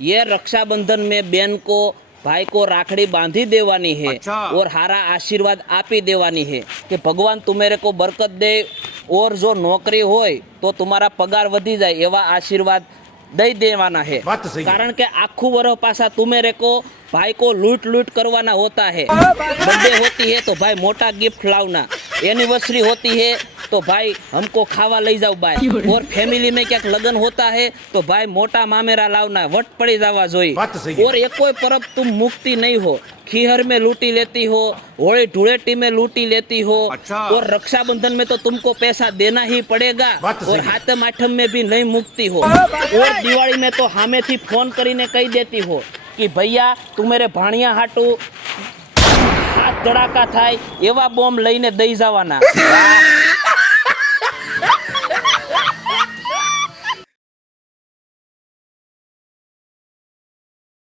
ये रक्षाबंधन में बहन को भाई को राखड़ी बांधी देवानी है। और हारा आशीर्वाद आपी देवानी है कि भगवान तुम्हारे को बरकत दे और जो नौकरी होय तो तुम्हारा पगार वधी जाए एवा आशीर्वाद दई देवाना है। कारण के आखू वरह पासा तुम्हारे को भाई को लूट लूट करवाना होता है। बर्थडे होती है तो भाई मोटा गिफ्ट लावना, एनिवर्सरी होती है तो भाई हमको खावा ले जाओ भाई, और फैमिली में क्या लगन होता है तो भाई मोटा मामेरा लावना, वट पड़ी जावा जोई। और एक कोई पर्व तुम मुक्ति नहीं हो, खीहर में लूटी लेती हो, होली धूळेटी में लूटी लेती हो। और रक्षाबंधन में तो तुमको पैसा देना ही पड़ेगा, और हाथम आठम में भी नहीं मुक्ति हो। और दिवाली में तो हमें थी फोन करीने कही देती हो कि भैया तुम्हारे भाणिया हाटू हाथ धड़ाका थाय एवा बॉम्ब लईने दई जवाना।